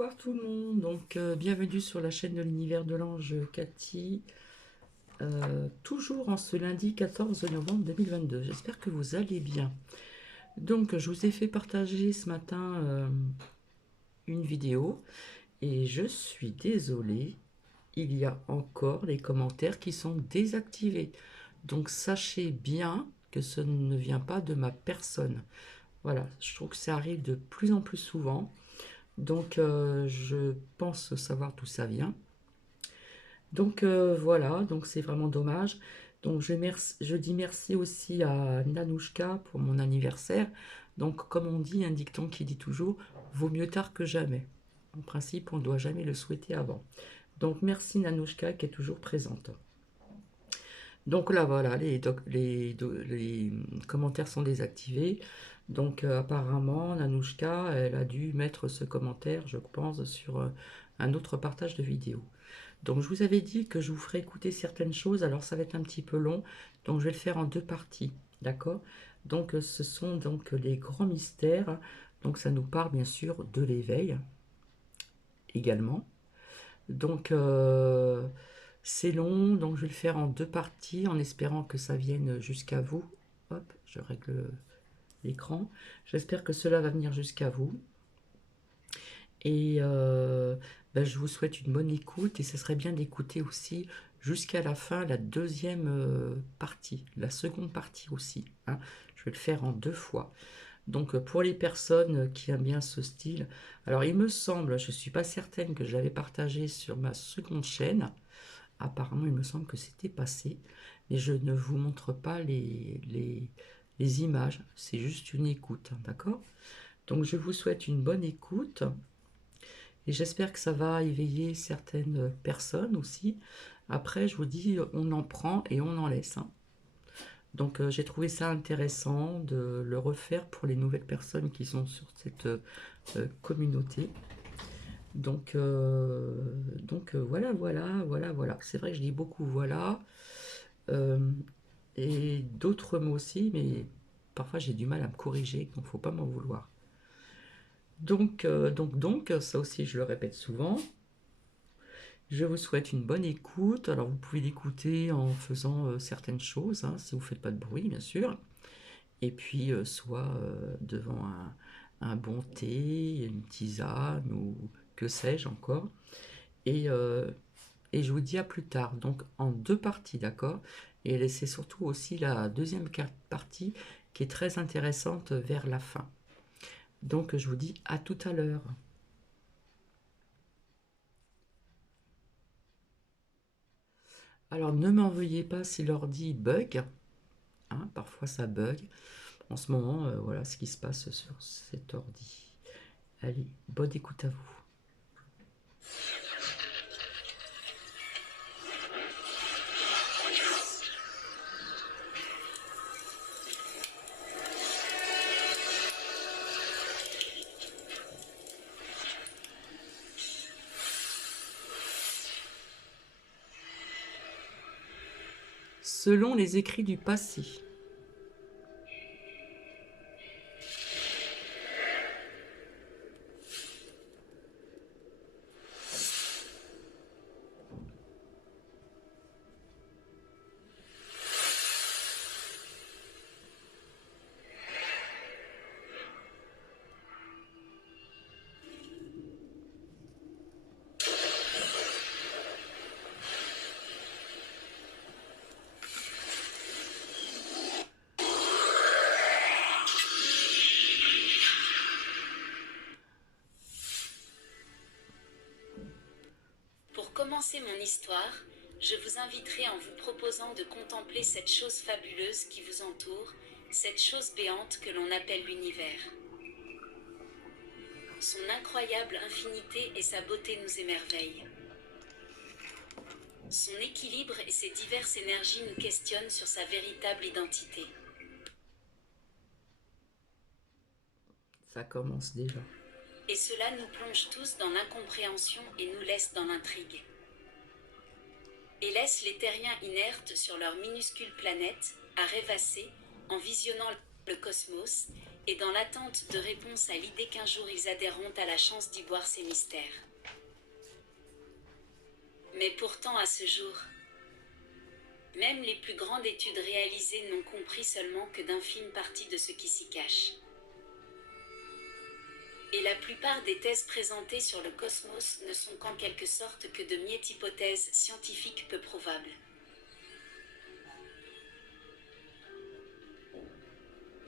Bonsoir tout le monde, bienvenue sur la chaîne de l'univers de l'ange Cathy, toujours en ce lundi 14 novembre 2022. J'espère que vous allez bien. Donc je vous ai fait partager ce matin une vidéo et je suis désolée, il y a encore les commentaires qui sont désactivés. Donc sachez bien que ce ne vient pas de ma personne. Voilà, je trouve que ça arrive de plus en plus souvent. Je pense savoir d'où ça vient. Voilà, donc c'est vraiment dommage. Je dis merci aussi à Nanouchka pour mon anniversaire. Donc, comme on dit, un dicton qui dit toujours, vaut mieux tard que jamais. En principe, on ne doit jamais le souhaiter avant. Donc, merci Nanouchka qui est toujours présente. Donc là, voilà, les commentaires sont désactivés. Apparemment, Nanouchka, elle a dû mettre ce commentaire, je pense, sur un autre partage de vidéo. Donc, je vous avais dit que je vous ferai écouter certaines choses. Alors, ça va être un petit peu long. Donc, je vais le faire en deux parties. D'accord? Ce sont donc les grands mystères. Donc, ça nous parle bien sûr de l'éveil également. Donc, c'est long, donc je vais le faire en deux parties en espérant que ça vienne jusqu'à vous. Hop, je règle l'écran. J'espère que cela va venir jusqu'à vous. Et je vous souhaite une bonne écoute et ce serait bien d'écouter aussi jusqu'à la fin la deuxième partie, la seconde partie aussi, hein. Je vais le faire en deux fois. Donc pour les personnes qui aiment bien ce style, alors il me semble, je ne suis pas certaine que je l'avais partagé sur ma seconde chaîne. Apparemment, il me semble que c'était passé, mais je ne vous montre pas les images, c'est juste une écoute, hein, d'accord? Donc je vous souhaite une bonne écoute et j'espère que ça va éveiller certaines personnes aussi. Après, je vous dis, on en prend et on en laisse, hein. J'ai trouvé ça intéressant de le refaire pour les nouvelles personnes qui sont sur cette communauté. Voilà. C'est vrai que je dis beaucoup voilà. Euh, et d'autres mots aussi, mais parfois j'ai du mal à me corriger, donc faut pas m'en vouloir. Ça aussi je le répète souvent. Je vous souhaite une bonne écoute. Alors vous pouvez l'écouter en faisant certaines choses, hein, si vous ne faites pas de bruit, bien sûr. Et puis soit devant un bon thé, une tisane ou que sais-je encore. Et, euh, et je vous dis à plus tard, donc en deux parties, d'accord? Et c'est surtout aussi la deuxième partie qui est très intéressante vers la fin. Donc je vous dis à tout à l'heure. Alors ne m'en veuillez pas si l'ordi bug, hein, parfois ça bug. En ce moment, voilà ce qui se passe sur cet ordi. Allez, bonne écoute à vous. Selon les écrits du passé. Pour commencer mon histoire, je vous inviterai en vous proposant de contempler cette chose fabuleuse qui vous entoure, cette chose béante que l'on appelle l'univers. Son incroyable infinité et sa beauté nous émerveillent. Son équilibre et ses diverses énergies nous questionnent sur sa véritable identité. Ça commence déjà. Et cela nous plonge tous dans l'incompréhension et nous laisse dans l'intrigue. Et laisse les terriens inertes sur leur minuscule planète, à rêvasser, en visionnant le cosmos, et dans l'attente de réponse à l'idée qu'un jour ils adhéreront à la chance d'y boire ces mystères. Mais pourtant à ce jour, même les plus grandes études réalisées n'ont compris seulement que d'infimes parties de ce qui s'y cache. Et la plupart des thèses présentées sur le cosmos ne sont qu'en quelque sorte que de miettes hypothèses scientifiques peu probables.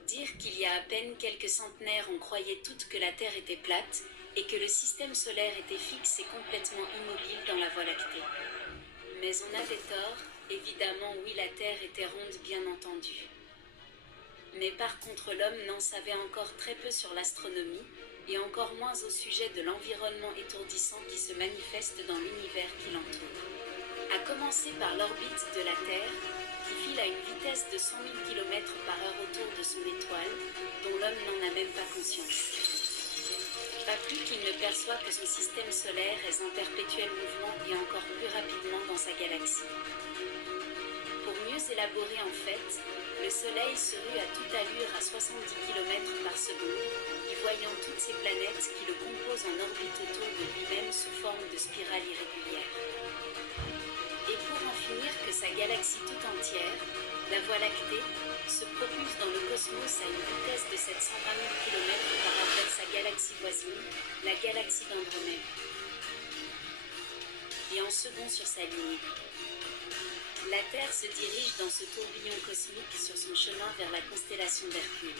Dire qu'il y a à peine quelques centenaires on croyait toutes que la Terre était plate et que le système solaire était fixe et complètement immobile dans la Voie lactée. Mais on avait tort, évidemment oui la Terre était ronde bien entendu. Mais par contre l'homme n'en savait encore très peu sur l'astronomie, et encore moins au sujet de l'environnement étourdissant qui se manifeste dans l'univers qui l'entoure. À commencer par l'orbite de la Terre, qui file à une vitesse de 100 000 km/h autour de son étoile, dont l'homme n'en a même pas conscience. Pas plus qu'il ne perçoit que son système solaire est en perpétuel mouvement et encore plus rapidement dans sa galaxie. Pour mieux élaborer en fait, le Soleil se rue à toute allure à 70 km/s, y voyant toutes ces planètes qui le composent en orbite autour de lui-même sous forme de spirale irrégulière. Et pour en finir que sa galaxie tout entière, la Voie lactée, se propulse dans le cosmos à une vitesse de 720 000 km/h vers sa galaxie voisine, la galaxie d'Andromède. Et en second sur sa lignée. La Terre se dirige dans ce tourbillon cosmique sur son chemin vers la constellation d'Hercule.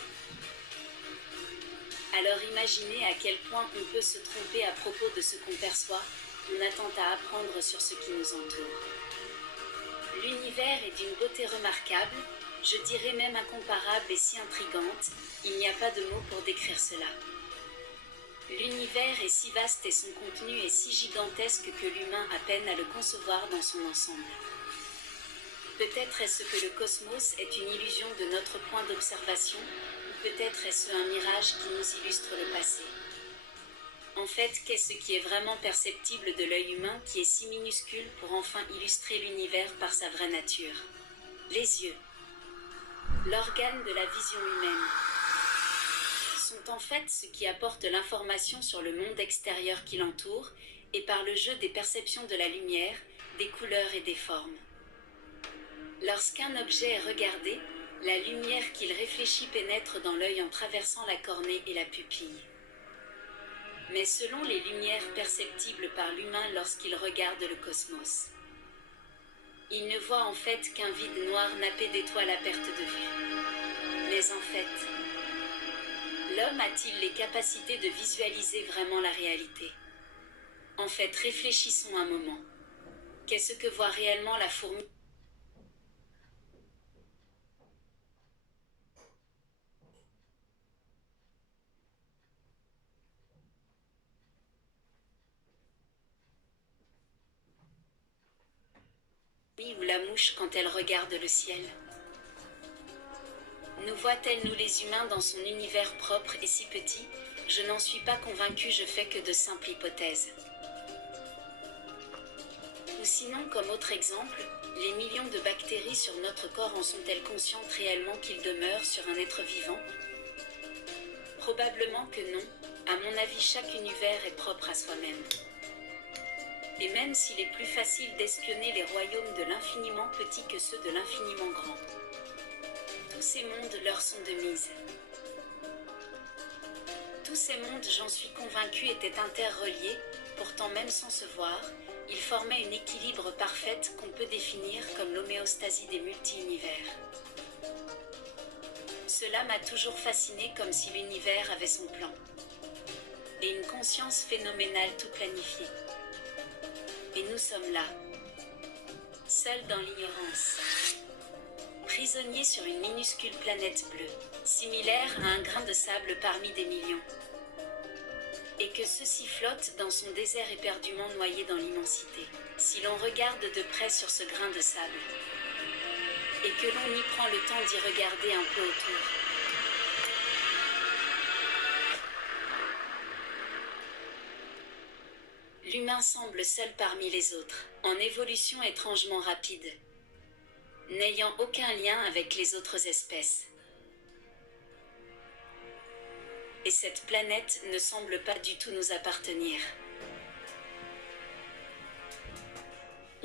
Alors imaginez à quel point on peut se tromper à propos de ce qu'on perçoit, on attend à apprendre sur ce qui nous entoure. L'univers est d'une beauté remarquable, je dirais même incomparable et si intrigante, il n'y a pas de mots pour décrire cela. L'univers est si vaste et son contenu est si gigantesque que l'humain a peine à le concevoir dans son ensemble. Peut-être est-ce que le cosmos est une illusion de notre point d'observation, ou peut-être est-ce un mirage qui nous illustre le passé. En fait, qu'est-ce qui est vraiment perceptible de l'œil humain qui est si minuscule pour enfin illustrer l'univers par sa vraie nature? Les yeux. L'organe de la vision humaine. Sont en fait ce qui apporte l'information sur le monde extérieur qui l'entoure, et par le jeu des perceptions de la lumière, des couleurs et des formes. Lorsqu'un objet est regardé, la lumière qu'il réfléchit pénètre dans l'œil en traversant la cornée et la pupille. Mais selon les lumières perceptibles par l'humain lorsqu'il regarde le cosmos, il ne voit en fait qu'un vide noir nappé d'étoiles à perte de vue. Mais en fait, l'homme a-t-il les capacités de visualiser vraiment la réalité? En fait, réfléchissons un moment. Qu'est-ce que voit réellement la fourmi? Ou la mouche quand elle regarde le ciel? Nous voit-elle nous les humains dans son univers propre et si petit? Je n'en suis pas convaincu, je fais que de simples hypothèses. Ou sinon, comme autre exemple, les millions de bactéries sur notre corps en sont-elles conscientes réellement qu'ils demeurent sur un être vivant? Probablement que non, à mon avis chaque univers est propre à soi-même. Et même s'il est plus facile d'espionner les royaumes de l'infiniment petit que ceux de l'infiniment grand, tous ces mondes leur sont de mise. Tous ces mondes, j'en suis convaincu, étaient interreliés, pourtant même sans se voir, ils formaient une équilibre parfaite qu'on peut définir comme l'homéostasie des multi-univers. Cela m'a toujours fasciné comme si l'univers avait son plan. Et une conscience phénoménale tout planifiée. Et nous sommes là, seuls dans l'ignorance. Prisonniers sur une minuscule planète bleue, similaire à un grain de sable parmi des millions. Et que ceci flotte dans son désert éperdument noyé dans l'immensité, si l'on regarde de près sur ce grain de sable, et que l'on y prend le temps d'y regarder un peu autour. L'humain semble seul parmi les autres, en évolution étrangement rapide, n'ayant aucun lien avec les autres espèces. et cette planète ne semble pas du tout nous appartenir.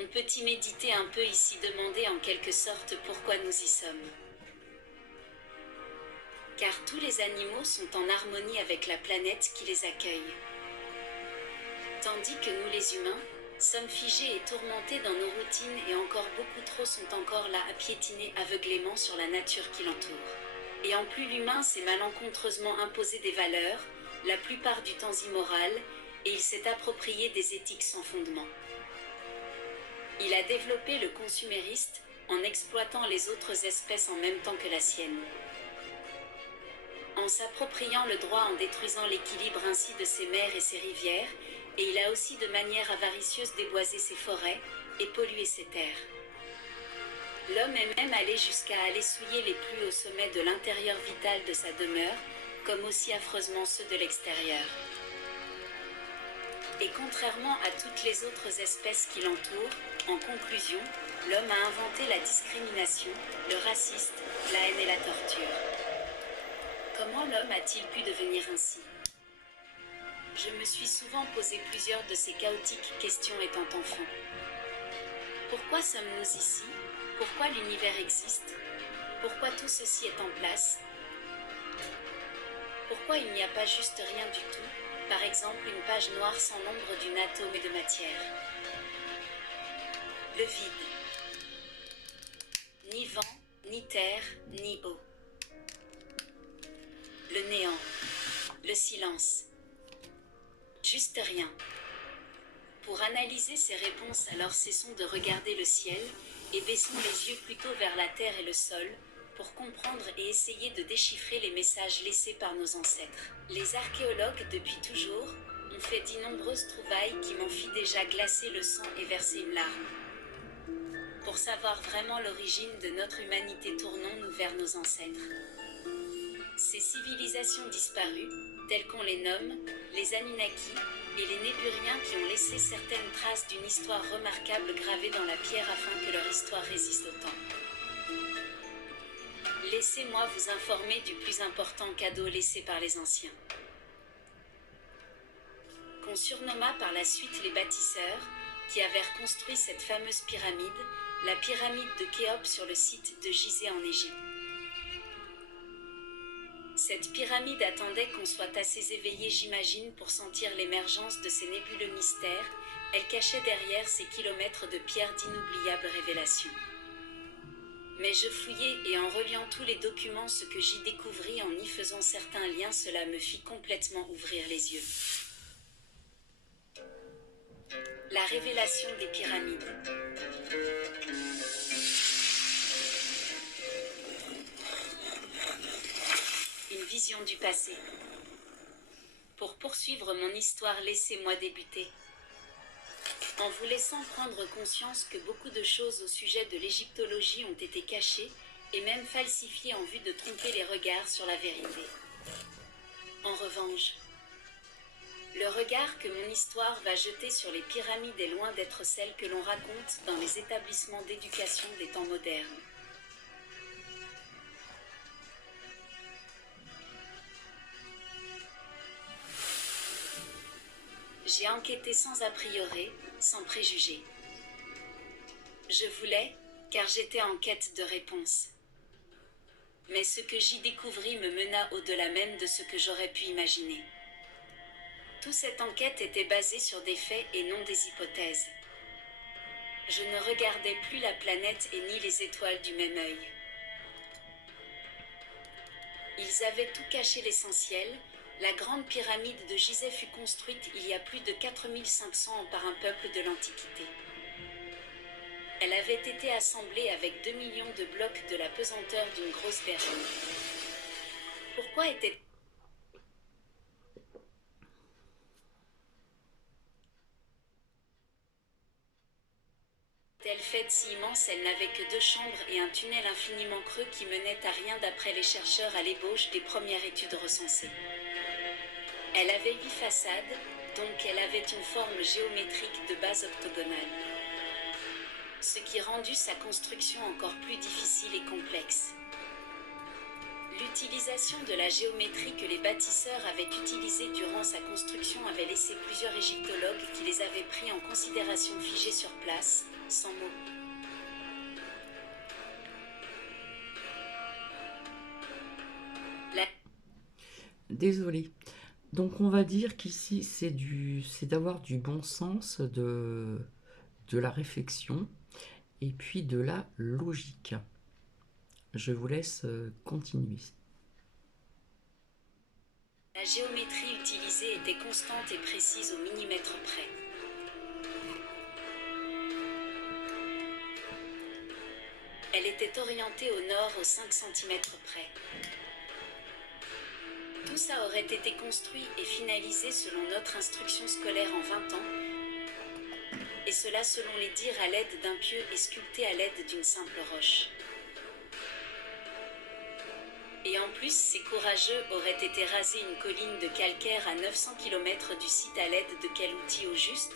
On peut y méditer un peu ici, demander en quelque sorte pourquoi nous y sommes. Car tous les animaux sont en harmonie avec la planète qui les accueille. Tandis que nous les humains, sommes figés et tourmentés dans nos routines et encore beaucoup trop sont encore là à piétiner aveuglément sur la nature qui l'entoure. Et en plus l'humain s'est malencontreusement imposé des valeurs, la plupart du temps immorales, et il s'est approprié des éthiques sans fondement. Il a développé le consumériste en exploitant les autres espèces en même temps que la sienne. En s'appropriant le droit en détruisant l'équilibre ainsi de ses mers et ses rivières, et il a aussi de manière avaricieuse déboisé ses forêts et pollué ses terres. L'homme est même allé jusqu'à aller souiller les pluies au sommet de l'intérieur vital de sa demeure, comme aussi affreusement ceux de l'extérieur. Et contrairement à toutes les autres espèces qui l'entourent, en conclusion, l'homme a inventé la discrimination, le racisme, la haine et la torture. Comment l'homme a-t-il pu devenir ainsi ? Je me suis souvent posé plusieurs de ces chaotiques questions étant enfant. Pourquoi sommes-nous ici ? Pourquoi l'univers existe ? Pourquoi tout ceci est en place ? Pourquoi il n'y a pas juste rien du tout ? Par exemple, une page noire sans l'ombre d'une atome et de matière. Le vide. Ni vent, ni terre, ni eau. Le néant. Le silence. Juste rien. Pour analyser ces réponses, alors cessons de regarder le ciel et baissons les yeux plutôt vers la terre et le sol pour comprendre et essayer de déchiffrer les messages laissés par nos ancêtres. Les archéologues, depuis toujours, ont fait d'innombreuses trouvailles qui m'ont fait déjà glacer le sang et verser une larme. Pour savoir vraiment l'origine de notre humanité, tournons-nous vers nos ancêtres. Ces civilisations disparues, telles qu'on les nomme, les Anunnaki et les Néburiens qui ont laissé certaines traces d'une histoire remarquable gravée dans la pierre afin que leur histoire résiste au temps. Laissez-moi vous informer du plus important cadeau laissé par les anciens. Qu'on surnomma par la suite les bâtisseurs, qui avaient reconstruit cette fameuse pyramide, la pyramide de Khéops sur le site de Gizeh en Égypte. Cette pyramide attendait qu'on soit assez éveillé, j'imagine, pour sentir l'émergence de ces nébuleux mystères. Elle cachait derrière ces kilomètres de pierres d'inoubliables révélations. Mais je fouillais et en reliant tous les documents, ce que j'y découvris en y faisant certains liens, cela me fit complètement ouvrir les yeux. La révélation des pyramides. Une vision du passé. Pour poursuivre mon histoire, laissez-moi débuter. En vous laissant prendre conscience que beaucoup de choses au sujet de l'égyptologie ont été cachées et même falsifiées en vue de tromper les regards sur la vérité. En revanche, le regard que mon histoire va jeter sur les pyramides est loin d'être celle que l'on raconte dans les établissements d'éducation des temps modernes. J'ai enquêté sans a priori, sans préjugés. Je voulais, car j'étais en quête de réponses. Mais ce que j'y découvris me mena au-delà même de ce que j'aurais pu imaginer. Toute cette enquête était basée sur des faits et non des hypothèses. Je ne regardais plus la planète et ni les étoiles du même œil. Ils avaient tout caché l'essentiel. La grande pyramide de Gizeh fut construite il y a plus de 4500 ans par un peuple de l'Antiquité. Elle avait été assemblée avec 2 millions de blocs de la pesanteur d'une grosse berline. Pourquoi était-elle faite si immense? Elle n'avait que 2 chambres et un tunnel infiniment creux qui menait à rien d'après les chercheurs à l'ébauche des premières études recensées. Elle avait 8 façades, donc elle avait une forme géométrique de base octogonale. Ce qui rendit sa construction encore plus difficile et complexe. L'utilisation de la géométrie que les bâtisseurs avaient utilisée durant sa construction avait laissé plusieurs égyptologues qui les avaient pris en considération figés sur place, sans mots. Désolée. Donc on va dire qu'ici c'est d'avoir du bon sens, de la réflexion et puis de la logique. Je vous laisse continuer. La géométrie utilisée était constante et précise au millimètre près. Elle était orientée au nord aux 5 cm près. Tout ça aurait été construit et finalisé selon notre instruction scolaire en 20 ans, et cela selon les dires à l'aide d'un pieu et sculpté à l'aide d'une simple roche. Et en plus, ces courageux auraient été raser une colline de calcaire à 900 km du site à l'aide de quel outil au juste?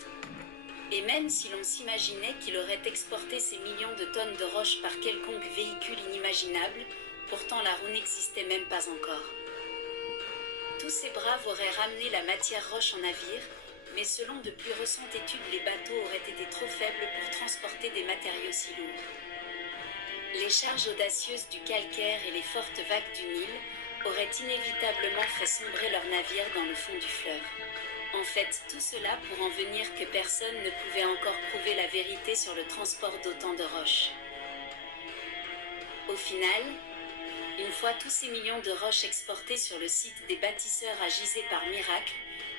Et même si l'on s'imaginait qu'il aurait exporté ces millions de tonnes de roches par quelconque véhicule inimaginable, pourtant la roue n'existait même pas encore. Tous ces braves auraient ramené la matière roche en navire, mais selon de plus récentes études, les bateaux auraient été trop faibles pour transporter des matériaux si lourds. Les charges audacieuses du calcaire et les fortes vagues du Nil auraient inévitablement fait sombrer leurs navires dans le fond du fleuve. En fait, tout cela pour en venir que personne ne pouvait encore prouver la vérité sur le transport d'autant de roches. Au final, une fois tous ces millions de roches exportées sur le site des bâtisseurs à giser par miracle,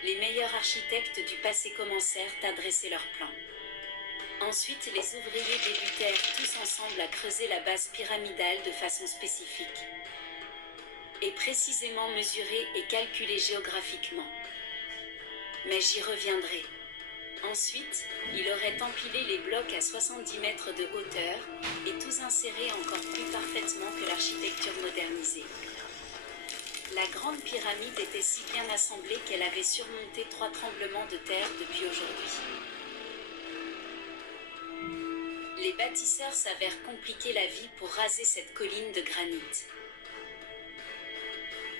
les meilleurs architectes du passé commencèrent à dresser leurs plans. Ensuite, les ouvriers débutèrent tous ensemble à creuser la base pyramidale de façon spécifique et précisément mesurée et calculée géographiquement. Mais j'y reviendrai. Ensuite, il aurait empilé les blocs à 70 mètres de hauteur et tous insérés encore plus parfaitement que l'architecture modernisée. La grande pyramide était si bien assemblée qu'elle avait surmonté 3 tremblements de terre depuis aujourd'hui. Les bâtisseurs s'avèrent compliquer la vie pour raser cette colline de granit.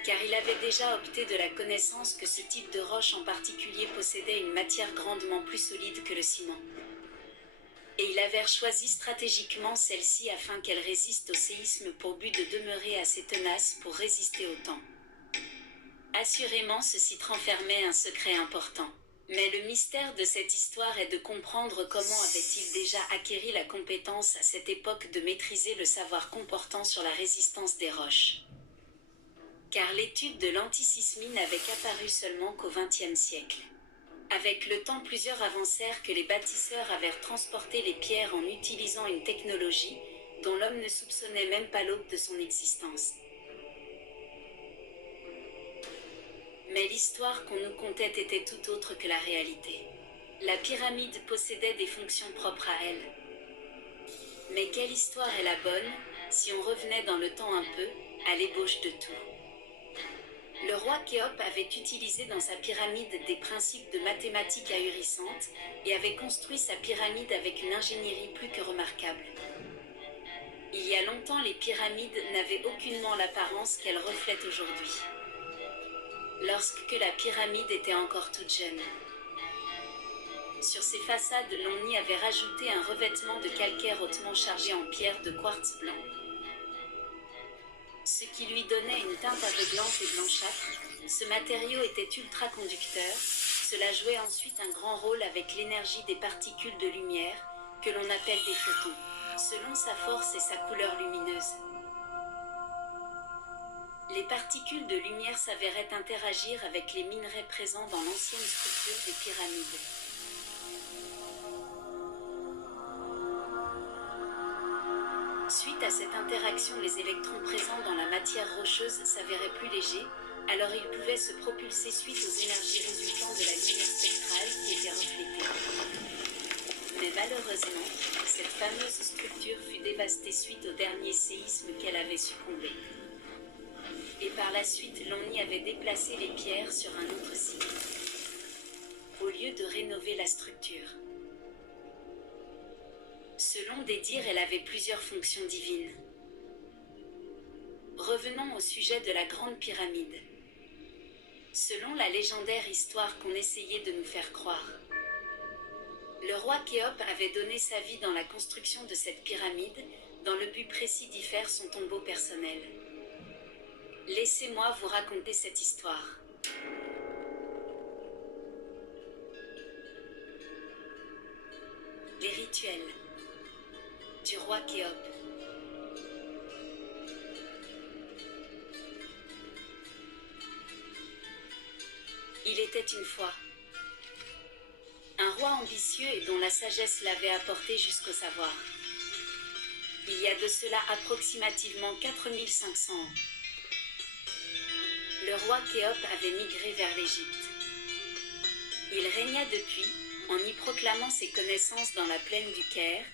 Car il avait déjà opté de la connaissance que ce type de roche en particulier possédait une matière grandement plus solide que le ciment. Et il avait choisi stratégiquement celle-ci afin qu'elle résiste au séisme pour but de demeurer assez tenace pour résister au temps. Assurément, ce site renfermait un secret important. Mais le mystère de cette histoire est de comprendre comment avait-il déjà acquéri la compétence à cette époque de maîtriser le savoir comportant sur la résistance des roches. Car l'étude de l'antisismie n'avait qu'apparu seulement qu'au XXe siècle. Avec le temps, plusieurs avancèrent que les bâtisseurs avaient transporté les pierres en utilisant une technologie dont l'homme ne soupçonnait même pas l'aube de son existence. Mais l'histoire qu'on nous contait était tout autre que la réalité. La pyramide possédait des fonctions propres à elle. Mais quelle histoire est la bonne, si on revenait dans le temps un peu, à l'ébauche de tout? Le roi Khéops avait utilisé dans sa pyramide des principes de mathématiques ahurissantes et avait construit sa pyramide avec une ingénierie plus que remarquable. Il y a longtemps, les pyramides n'avaient aucunement l'apparence qu'elles reflètent aujourd'hui. Lorsque la pyramide était encore toute jeune. Sur ses façades, l'on y avait rajouté un revêtement de calcaire hautement chargé en pierre de quartz blanc. Ce qui lui donnait une teinte aveuglante et blanchâtre. Ce matériau était ultra conducteur. Cela jouait ensuite un grand rôle avec l'énergie des particules de lumière, que l'on appelle des photons, selon sa force et sa couleur lumineuse. Les particules de lumière s'avéraient interagir avec les minerais présents dans l'ancienne structure des pyramides. Suite à cette interaction, les électrons présents dans la matière rocheuse s'avéraient plus légers, alors ils pouvaient se propulser suite aux énergies résultant de la lumière spectrale qui était reflétée. Mais malheureusement, cette fameuse structure fut dévastée suite au dernier séisme qu'elle avait succombé. Et par la suite, l'on y avait déplacé les pierres sur un autre site, au lieu de rénover la structure. Selon des dires, elle avait plusieurs fonctions divines. Revenons au sujet de la Grande Pyramide. Selon la légendaire histoire qu'on essayait de nous faire croire, le roi Khéops avait donné sa vie dans la construction de cette pyramide, dans le but précis d'y faire son tombeau personnel. Laissez-moi vous raconter cette histoire. Les rituels du roi Khéops. Il était une fois un roi ambitieux et dont la sagesse l'avait apporté jusqu'au savoir. Il y a de cela approximativement 4500 ans. Le roi Khéops avait migré vers l'Égypte. Il régna depuis, en y proclamant ses connaissances dans la plaine du Caire,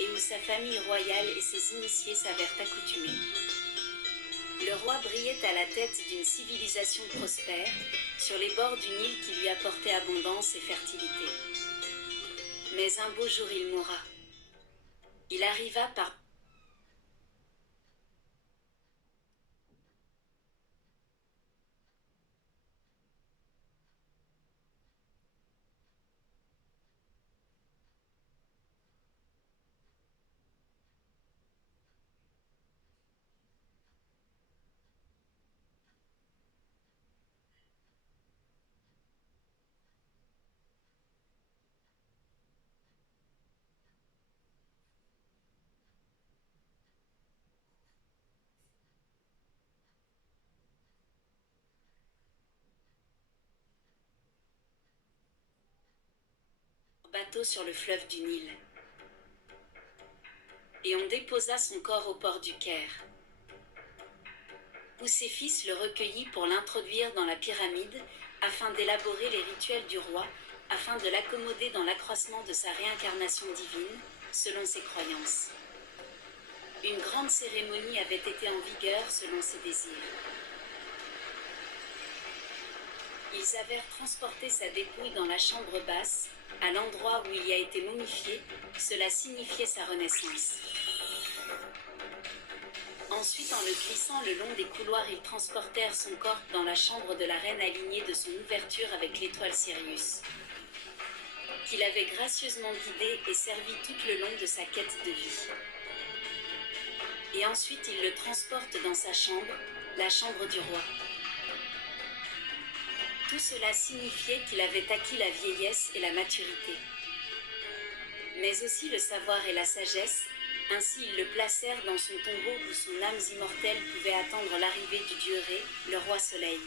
et où sa famille royale et ses initiés s'avèrent accoutumés. Le roi brillait à la tête d'une civilisation prospère, sur les bords du Nil qui lui apportait abondance et fertilité. Mais un beau jour il mourra. Il arriva par bateau sur le fleuve du Nil. Et on déposa son corps au port du Caire, où ses fils le recueillit pour l'introduire dans la pyramide, afin d'élaborer les rituels du roi, afin de l'accommoder dans l'accroissement de sa réincarnation divine, selon ses croyances. Une grande cérémonie avait été en vigueur selon ses désirs. Ils avèrent transporté sa dépouille dans la chambre basse, à l'endroit où il y a été momifié, cela signifiait sa renaissance. Ensuite, en le glissant le long des couloirs, ils transportèrent son corps dans la chambre de la reine alignée de son ouverture avec l'étoile Sirius, qu'il avait gracieusement guidé et servi tout le long de sa quête de vie. Et ensuite, il le transporte dans sa chambre, la chambre du roi. Tout cela signifiait qu'il avait acquis la vieillesse et la maturité, mais aussi le savoir et la sagesse. Ainsi ils le placèrent dans son tombeau où son âme immortelle pouvait attendre l'arrivée du dieu Ré, le roi soleil.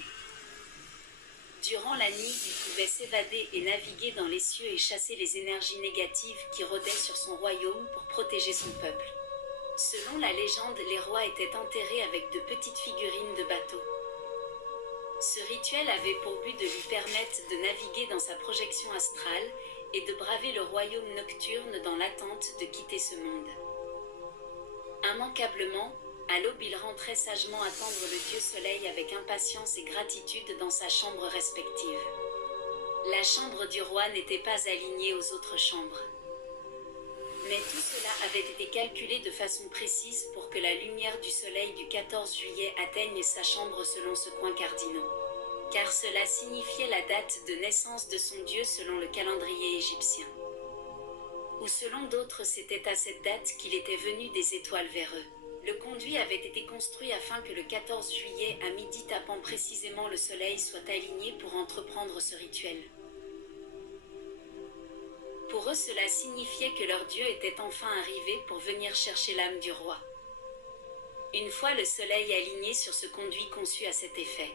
Durant la nuit, il pouvait s'évader et naviguer dans les cieux et chasser les énergies négatives qui rôdaient sur son royaume pour protéger son peuple. Selon la légende, les rois étaient enterrés avec de petites figurines de bateaux. Ce rituel avait pour but de lui permettre de naviguer dans sa projection astrale et de braver le royaume nocturne dans l'attente de quitter ce monde. Immanquablement, à l'aube, il rentrait sagement attendre le dieu soleil avec impatience et gratitude dans sa chambre respective. La chambre du roi n'était pas alignée aux autres chambres. Mais tout cela avait été calculé de façon précise pour que la lumière du soleil du 14 juillet atteigne sa chambre selon ce coin cardinal. Car cela signifiait la date de naissance de son dieu selon le calendrier égyptien. Ou selon d'autres, c'était à cette date qu'il était venu des étoiles vers eux. Le conduit avait été construit afin que le 14 juillet à midi tapant précisément le soleil soit aligné pour entreprendre ce rituel. Pour eux, cela signifiait que leur dieu était enfin arrivé pour venir chercher l'âme du roi. Une fois le soleil aligné sur ce conduit conçu à cet effet,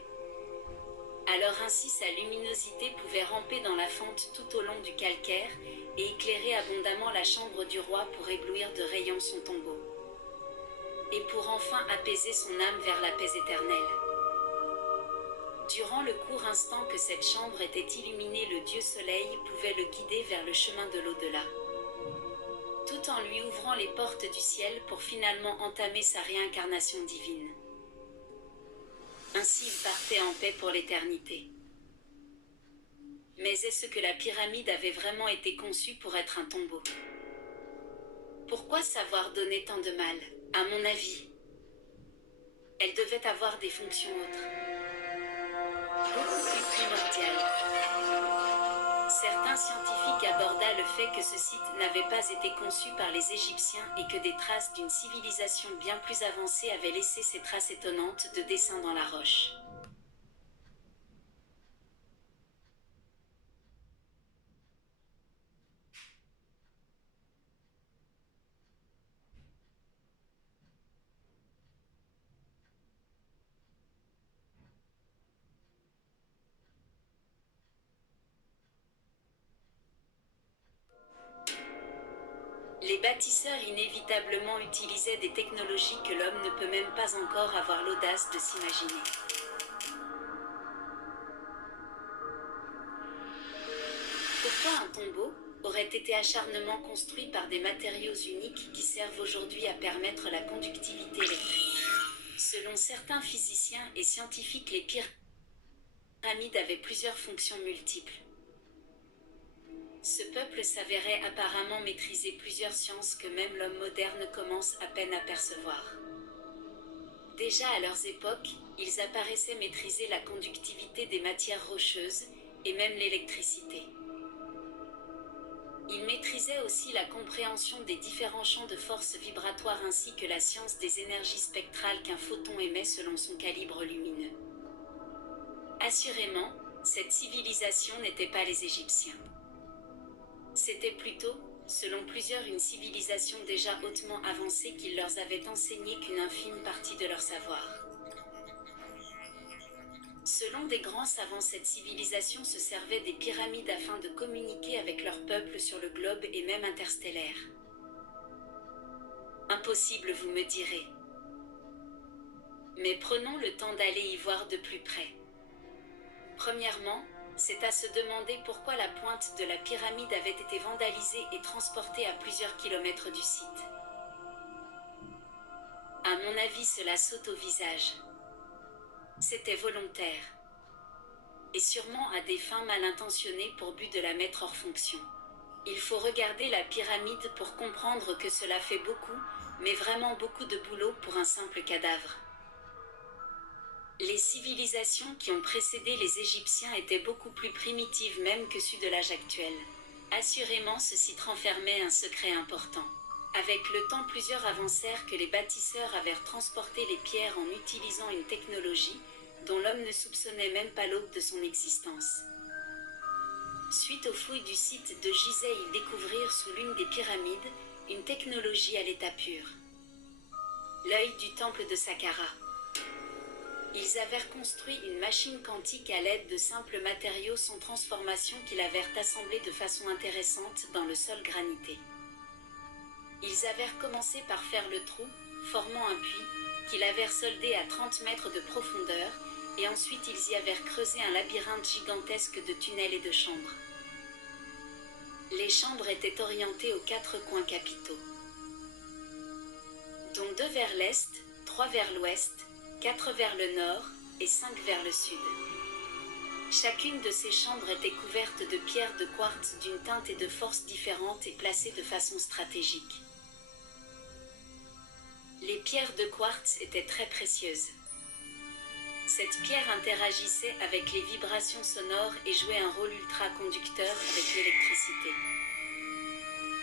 alors ainsi sa luminosité pouvait ramper dans la fente tout au long du calcaire et éclairer abondamment la chambre du roi pour éblouir de rayons son tombeau. Et pour enfin apaiser son âme vers la paix éternelle. Durant le court instant que cette chambre était illuminée, le dieu soleil pouvait le guider vers le chemin de l'au-delà, tout en lui ouvrant les portes du ciel pour finalement entamer sa réincarnation divine. Ainsi il partait en paix pour l'éternité. Mais est-ce que la pyramide avait vraiment été conçue pour être un tombeau? Pourquoi savoir donner tant de mal, à mon avis? Elle devait avoir des fonctions autres, beaucoup plus primordiales. Certains scientifiques aborda le fait que ce site n'avait pas été conçu par les Égyptiens et que des traces d'une civilisation bien plus avancée avaient laissé ces traces étonnantes de dessins dans la roche. Les bâtisseurs inévitablement utilisaient des technologies que l'homme ne peut même pas encore avoir l'audace de s'imaginer. Pourquoi un tombeau aurait été acharnement construit par des matériaux uniques qui servent aujourd'hui à permettre la conductivité électrique? Selon certains physiciens et scientifiques, les pyramides avaient plusieurs fonctions multiples. Ce peuple s'avérait apparemment maîtriser plusieurs sciences que même l'homme moderne commence à peine à percevoir. Déjà à leurs époques, ils apparaissaient maîtriser la conductivité des matières rocheuses et même l'électricité. Ils maîtrisaient aussi la compréhension des différents champs de force vibratoire ainsi que la science des énergies spectrales qu'un photon émet selon son calibre lumineux. Assurément, cette civilisation n'était pas les Égyptiens. C'était plutôt, selon plusieurs, une civilisation déjà hautement avancée qui leur avait enseigné qu'une infime partie de leur savoir. Selon des grands savants, cette civilisation se servait des pyramides afin de communiquer avec leur peuple sur le globe et même interstellaire. Impossible, vous me direz. Mais prenons le temps d'aller y voir de plus près. Premièrement, c'est à se demander pourquoi la pointe de la pyramide avait été vandalisée et transportée à plusieurs kilomètres du site. À mon avis, cela saute au visage. C'était volontaire. Et sûrement à des fins mal intentionnées pour but de la mettre hors fonction. Il faut regarder la pyramide pour comprendre que cela fait beaucoup, mais vraiment beaucoup de boulot pour un simple cadavre. Les civilisations qui ont précédé les Égyptiens étaient beaucoup plus primitives même que ceux de l'âge actuel. Assurément, ce site renfermait un secret important. Avec le temps, plusieurs avancèrent que les bâtisseurs avaient transporté les pierres en utilisant une technologie dont l'homme ne soupçonnait même pas l'aube de son existence. Suite aux fouilles du site de Gizeh, ils découvrirent sous l'une des pyramides une technologie à l'état pur. L'œil du temple de Saqqara. Ils avaient construit une machine quantique à l'aide de simples matériaux sans transformation qu'ils avaient assemblés de façon intéressante dans le sol granité. Ils avaient commencé par faire le trou, formant un puits, qu'ils avaient soldé à 30 mètres de profondeur, et ensuite ils y avaient creusé un labyrinthe gigantesque de tunnels et de chambres. Les chambres étaient orientées aux 4 coins capitaux, dont 2 vers l'est, 3 vers l'ouest, 4 vers le nord et 5 vers le sud. Chacune de ces chambres était couverte de pierres de quartz d'une teinte et de force différentes et placées de façon stratégique. Les pierres de quartz étaient très précieuses. Cette pierre interagissait avec les vibrations sonores et jouait un rôle ultra-conducteur avec l'électricité.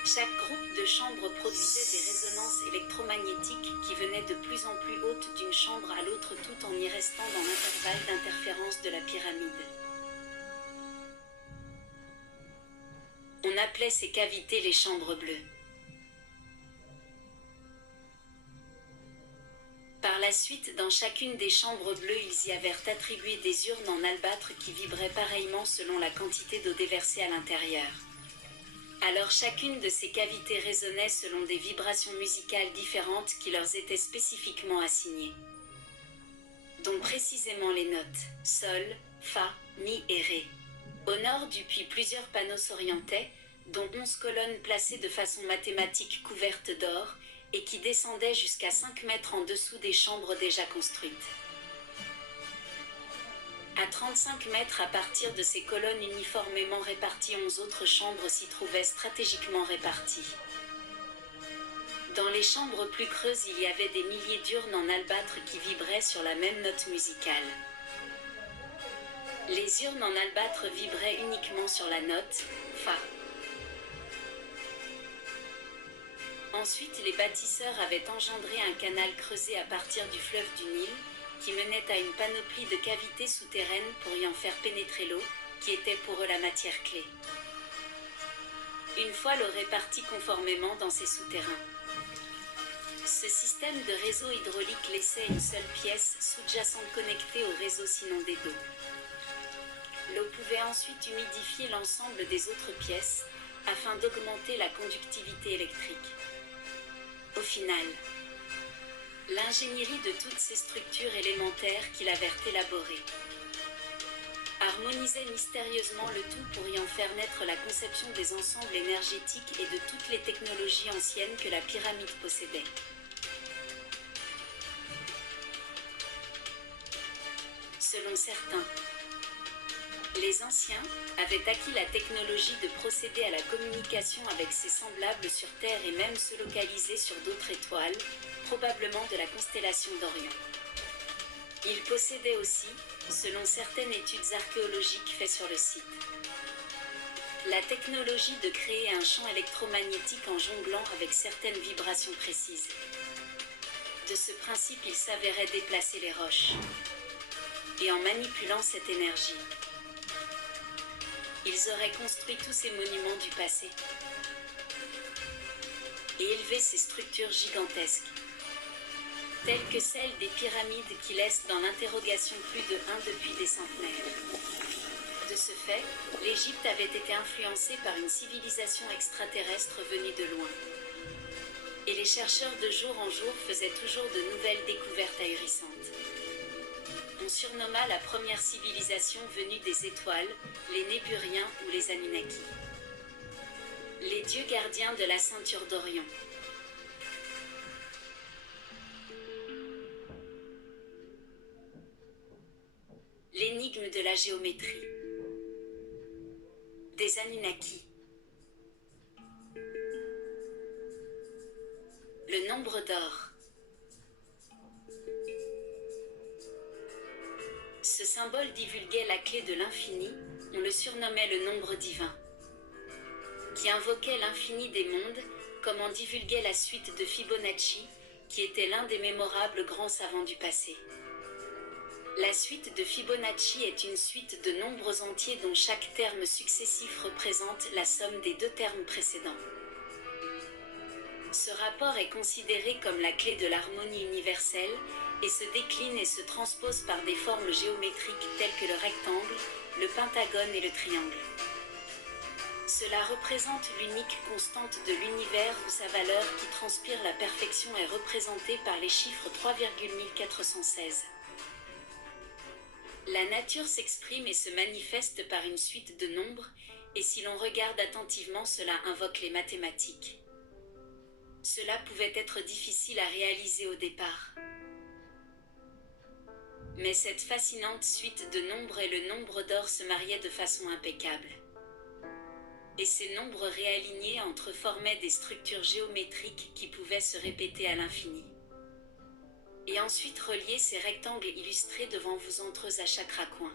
Chaque groupe de chambres produisait des résonances électromagnétiques qui venaient de plus en plus hautes d'une chambre à l'autre tout en y restant dans l'intervalle d'interférence de la pyramide. On appelait ces cavités les chambres bleues. Par la suite, dans chacune des chambres bleues, ils y avaient attribué des urnes en albâtre qui vibraient pareillement selon la quantité d'eau déversée à l'intérieur. Alors chacune de ces cavités résonnait selon des vibrations musicales différentes qui leur étaient spécifiquement assignées. Dont précisément les notes Sol, Fa, Mi et Ré. Au nord du puits, plusieurs panneaux s'orientaient, dont 11 colonnes placées de façon mathématique couvertes d'or, et qui descendaient jusqu'à 5 mètres en dessous des chambres déjà construites. À 35 mètres à partir de ces colonnes uniformément réparties, 11 autres chambres s'y trouvaient stratégiquement réparties. Dans les chambres plus creuses, il y avait des milliers d'urnes en albâtre qui vibraient sur la même note musicale. Les urnes en albâtre vibraient uniquement sur la note Fa. Ensuite, les bâtisseurs avaient engendré un canal creusé à partir du fleuve du Nil, qui menait à une panoplie de cavités souterraines pour y en faire pénétrer l'eau, qui était pour eux la matière clé. Une fois l'eau répartie conformément dans ces souterrains. Ce système de réseau hydraulique laissait une seule pièce sous-jacente connectée au réseau s'inonder d'eau. L'eau pouvait ensuite humidifier l'ensemble des autres pièces, afin d'augmenter la conductivité électrique. Au final, l'ingénierie de toutes ces structures élémentaires qu'il avait élaborées harmonisait mystérieusement le tout pour y en faire naître la conception des ensembles énergétiques et de toutes les technologies anciennes que la pyramide possédait. Selon certains, les anciens avaient acquis la technologie de procéder à la communication avec ses semblables sur Terre et même se localiser sur d'autres étoiles, probablement de la constellation d'Orion. Ils possédaient aussi, selon certaines études archéologiques faites sur le site, la technologie de créer un champ électromagnétique en jonglant avec certaines vibrations précises. De ce principe, ils s'avéraient déplacer les roches. Et en manipulant cette énergie, ils auraient construit tous ces monuments du passé et élevé ces structures gigantesques, telles que celles des pyramides qui laissent dans l'interrogation plus de 1 depuis des centenaires. De ce fait, l'Égypte avait été influencée par une civilisation extraterrestre venue de loin. Et les chercheurs de jour en jour faisaient toujours de nouvelles découvertes ahurissantes. On surnomma la première civilisation venue des étoiles, les Néburiens ou les Anunnaki. Les dieux gardiens de la ceinture d'Orion. L'énigme de la géométrie. Des Anunnaki. Le nombre d'or. Ce symbole divulguait la clé de l'infini, on le surnommait le nombre divin, qui invoquait l'infini des mondes, comme en divulguait la suite de Fibonacci, qui était l'un des mémorables grands savants du passé. La suite de Fibonacci est une suite de nombres entiers dont chaque terme successif représente la somme des deux termes précédents. Ce rapport est considéré comme la clé de l'harmonie universelle et se décline et se transpose par des formes géométriques telles que le rectangle, le pentagone et le triangle. Cela représente l'unique constante de l'univers où sa valeur qui transpire la perfection est représentée par les chiffres 3,1416. La nature s'exprime et se manifeste par une suite de nombres, et si l'on regarde attentivement, cela invoque les mathématiques. Cela pouvait être difficile à réaliser au départ. Mais cette fascinante suite de nombres et le nombre d'or se mariaient de façon impeccable. Et ces nombres réalignés entre formaient des structures géométriques qui pouvaient se répéter à l'infini. Et ensuite relier ces rectangles illustrés devant vous entre eux à chaque raccoin.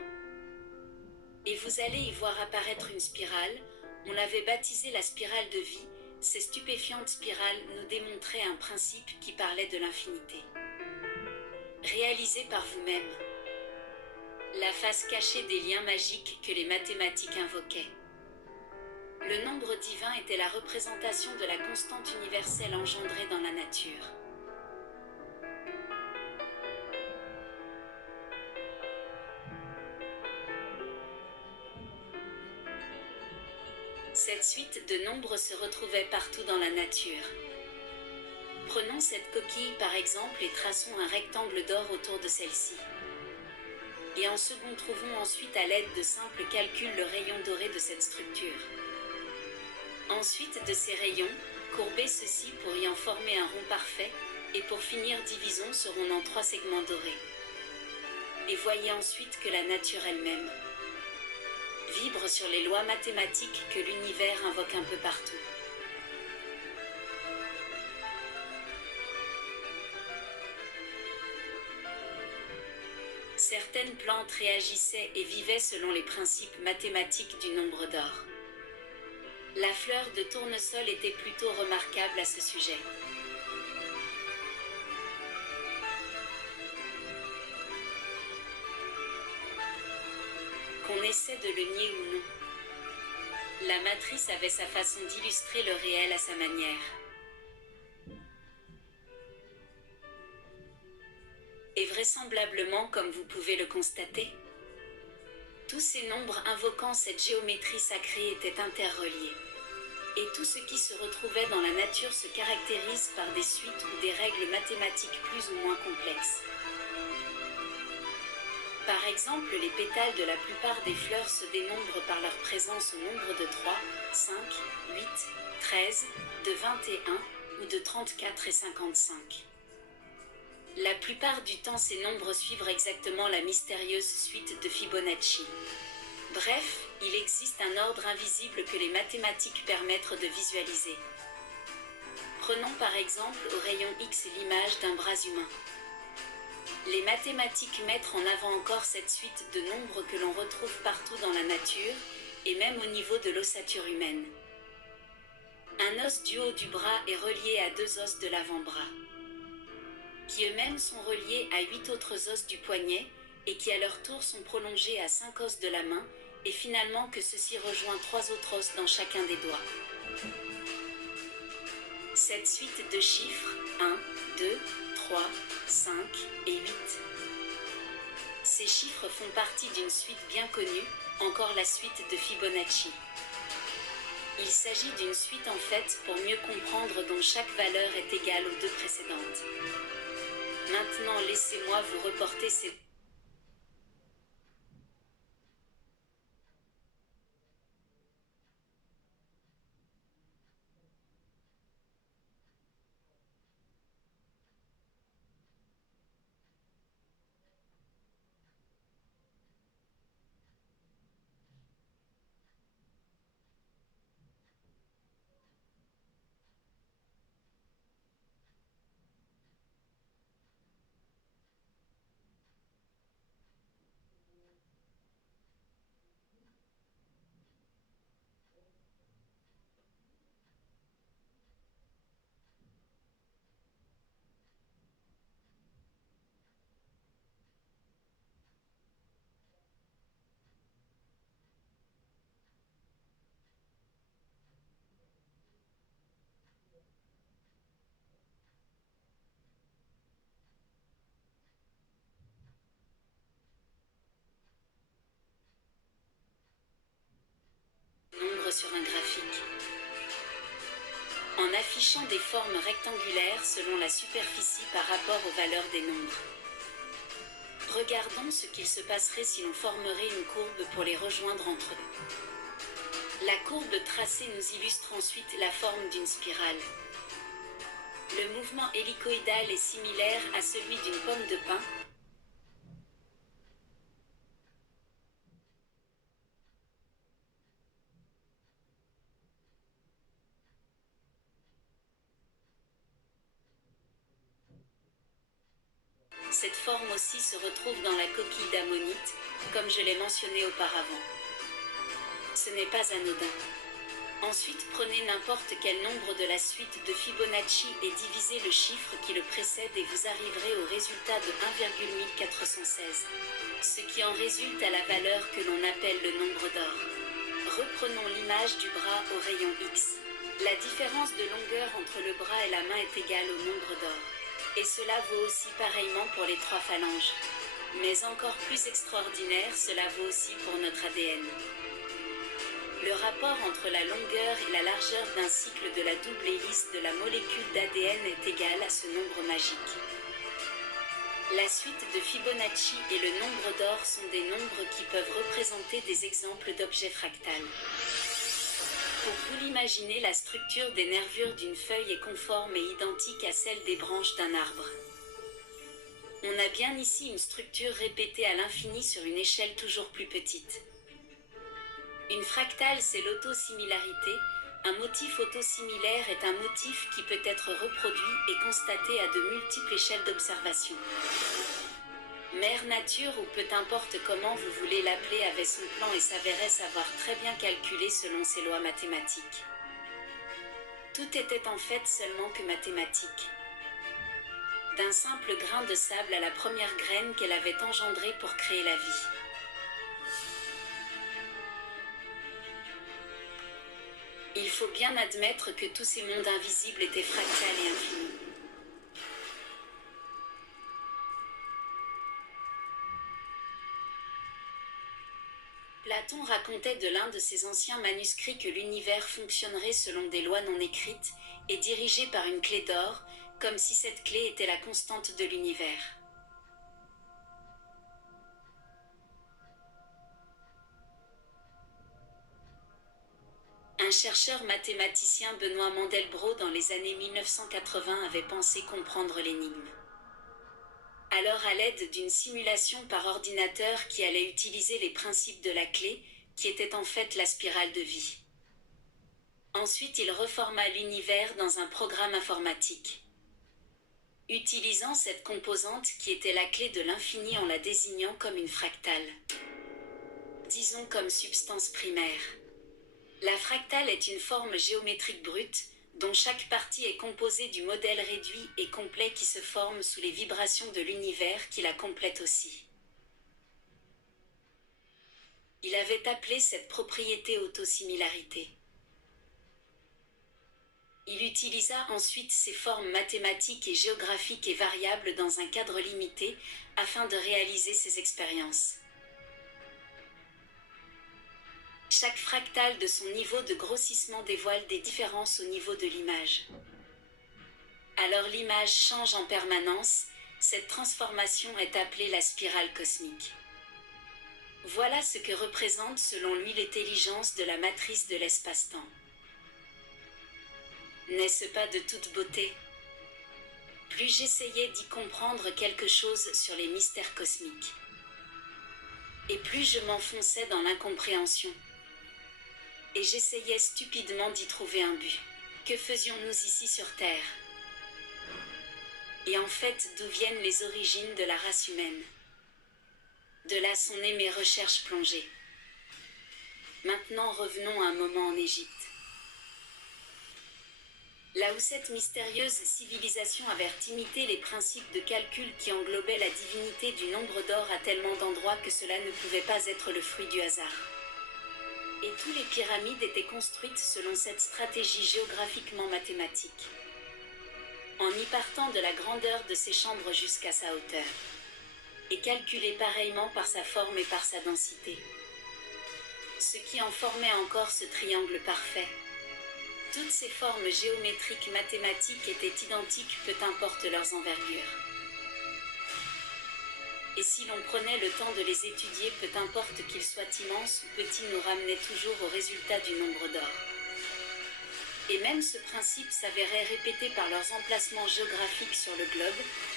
Et vous allez y voir apparaître une spirale, on l'avait baptisée la spirale de vie. Ces stupéfiantes spirales nous démontraient un principe qui parlait de l'infinité. Réalisé par vous-même. La face cachée des liens magiques que les mathématiques invoquaient. Le nombre divin était la représentation de la constante universelle engendrée dans la nature. Cette suite de nombres se retrouvait partout dans la nature. Prenons cette coquille par exemple et traçons un rectangle d'or autour de celle-ci. Et en second, trouvons ensuite à l'aide de simples calculs le rayon doré de cette structure. Ensuite de ces rayons, courbez ceux-ci pour y en former un rond parfait, et pour finir divisons ce rond en 3 segments dorés. Et voyez ensuite que la nature elle-même vibre sur les lois mathématiques que l'univers invoque un peu partout. Certaines plantes réagissaient et vivaient selon les principes mathématiques du nombre d'or. La fleur de tournesol était plutôt remarquable à ce sujet. Qu'on essaie de le nier ou non, la matrice avait sa façon d'illustrer le réel à sa manière. Et vraisemblablement, comme vous pouvez le constater, tous ces nombres invoquant cette géométrie sacrée étaient interreliés. Et tout ce qui se retrouvait dans la nature se caractérise par des suites ou des règles mathématiques plus ou moins complexes. Par exemple, les pétales de la plupart des fleurs se dénombrent par leur présence au nombre de 3, 5, 8, 13, de 21 ou de 34 et 55. La plupart du temps, ces nombres suivent exactement la mystérieuse suite de Fibonacci. Bref, il existe un ordre invisible que les mathématiques permettent de visualiser. Prenons par exemple au rayon X l'image d'un bras humain. Les mathématiques mettent en avant encore cette suite de nombres que l'on retrouve partout dans la nature, et même au niveau de l'ossature humaine. Un os du haut du bras est relié à 2 os de l'avant-bras, qui eux-mêmes sont reliés à 8 autres os du poignet, et qui à leur tour sont prolongés à 5 os de la main, et finalement que ceci rejoint 3 autres os dans chacun des doigts. Cette suite de chiffres, 1, 2, 3, 5 et 8. Ces chiffres font partie d'une suite bien connue, encore la suite de Fibonacci. Il s'agit d'une suite en fait pour mieux comprendre dont chaque valeur est égale aux 2 précédentes. Maintenant laissez-moi vous reporter ces nombres sur un graphique. En affichant des formes rectangulaires selon la superficie par rapport aux valeurs des nombres. Regardons ce qu'il se passerait si l'on formerait une courbe pour les rejoindre entre eux. La courbe tracée nous illustre ensuite la forme d'une spirale. Le mouvement hélicoïdal est similaire à celui d'une pomme de pin. Cette forme aussi se retrouve dans la coquille d'ammonite, comme je l'ai mentionné auparavant. Ce n'est pas anodin. Ensuite, prenez n'importe quel nombre de la suite de Fibonacci et divisez le chiffre qui le précède et vous arriverez au résultat de 1,1416. Ce qui en résulte à la valeur que l'on appelle le nombre d'or. Reprenons l'image du bras au rayon X. La différence de longueur entre le bras et la main est égale au nombre d'or. Et cela vaut aussi pareillement pour les 3 phalanges. Mais encore plus extraordinaire, cela vaut aussi pour notre ADN. Le rapport entre la longueur et la largeur d'un cycle de la double hélice de la molécule d'ADN est égal à ce nombre magique. La suite de Fibonacci et le nombre d'or sont des nombres qui peuvent représenter des exemples d'objets fractales. Pour vous l'imaginer, la structure des nervures d'une feuille est conforme et identique à celle des branches d'un arbre. On a bien ici une structure répétée à l'infini sur une échelle toujours plus petite. Une fractale, c'est l'autosimilarité. Un motif autosimilaire est un motif qui peut être reproduit et constaté à de multiples échelles d'observation. Mère Nature ou peu importe comment vous voulez l'appeler avait son plan et s'avérait savoir très bien calculer selon ses lois mathématiques. Tout était en fait seulement que mathématique. D'un simple grain de sable à la première graine qu'elle avait engendrée pour créer la vie. Il faut bien admettre que tous ces mondes invisibles étaient fractales et infinis. Platon racontait de l'un de ses anciens manuscrits que l'univers fonctionnerait selon des lois non écrites et dirigé par une clé d'or, comme si cette clé était la constante de l'univers. Un chercheur mathématicien, Benoît Mandelbrot, dans les années 1980 avait pensé comprendre l'énigme. Alors à l'aide d'une simulation par ordinateur qui allait utiliser les principes de la clé, qui était en fait la spirale de vie. Ensuite il reforma l'univers dans un programme informatique. Utilisant cette composante qui était la clé de l'infini en la désignant comme une fractale. Disons comme substance primaire. La fractale est une forme géométrique brute, dont chaque partie est composée du modèle réduit et complet qui se forme sous les vibrations de l'univers qui la complète aussi. Il avait appelé cette propriété autosimilarité. Il utilisa ensuite ces formes mathématiques et géographiques et variables dans un cadre limité, afin de réaliser ses expériences. Chaque fractale de son niveau de grossissement dévoile des différences au niveau de l'image. Alors l'image change en permanence, cette transformation est appelée la spirale cosmique. Voilà ce que représente selon lui l'intelligence de la matrice de l'espace-temps. N'est-ce pas de toute beauté? Plus j'essayais d'y comprendre quelque chose sur les mystères cosmiques, et plus je m'enfonçais dans l'incompréhension. Et j'essayais stupidement d'y trouver un but. Que faisions-nous ici sur Terre? Et en fait, d'où viennent les origines de la race humaine? De là sont nées mes recherches plongées. Maintenant revenons un moment en Égypte. Là où cette mystérieuse civilisation avait imité les principes de calcul qui englobaient la divinité du nombre d'or à tellement d'endroits que cela ne pouvait pas être le fruit du hasard. Et toutes les pyramides étaient construites selon cette stratégie géographiquement mathématique, en y partant de la grandeur de ses chambres jusqu'à sa hauteur, et calculée pareillement par sa forme et par sa densité, ce qui en formait encore ce triangle parfait. Toutes ces formes géométriques mathématiques étaient identiques, peu importe leurs envergures. Et si l'on prenait le temps de les étudier, peu importe qu'ils soient immenses ou petits, nous ramenait toujours au résultat du nombre d'or. Et même ce principe s'avérait répété par leurs emplacements géographiques sur le globe,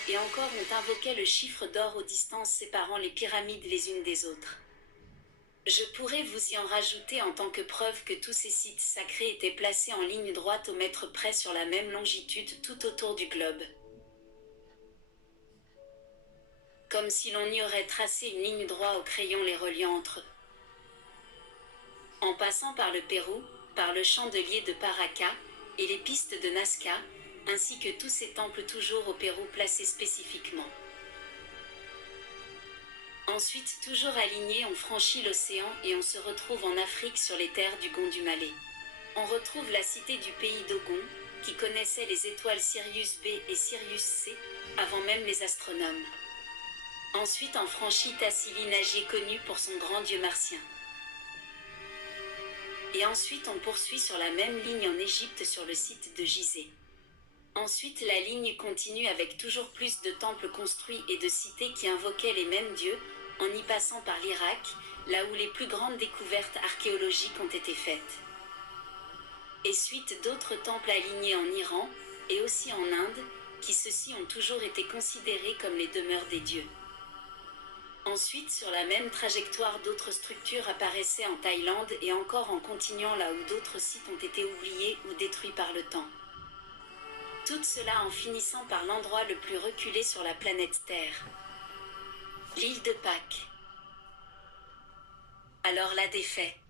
et encore on invoquait le chiffre d'or aux distances séparant les pyramides les unes des autres. Je pourrais vous y en rajouter en tant que preuve que tous ces sites sacrés étaient placés en ligne droite au mètre près sur la même longitude tout autour du globe. Comme si l'on y aurait tracé une ligne droite au crayon les reliant entre eux. En passant par le Pérou, par le chandelier de Paracas et les pistes de Nazca, ainsi que tous ces temples toujours au Pérou placés spécifiquement. Ensuite, toujours alignés, on franchit l'océan et on se retrouve en Afrique sur les terres du Gondumalé. On retrouve la cité du pays d'Ogon, qui connaissait les étoiles Sirius B et Sirius C, avant même les astronomes. Ensuite on franchit Tassili Nagier, connu pour son grand dieu martien. Et ensuite on poursuit sur la même ligne en Égypte sur le site de Gizeh. Ensuite la ligne continue avec toujours plus de temples construits et de cités qui invoquaient les mêmes dieux, en y passant par l'Irak, là où les plus grandes découvertes archéologiques ont été faites. Et suite d'autres temples alignés en Iran, et aussi en Inde, qui ceux-ci ont toujours été considérés comme les demeures des dieux. Ensuite, sur la même trajectoire, d'autres structures apparaissaient en Thaïlande et encore en continuant là où d'autres sites ont été oubliés ou détruits par le temps. Tout cela en finissant par l'endroit le plus reculé sur la planète Terre. L'île de Pâques. Alors la défaite.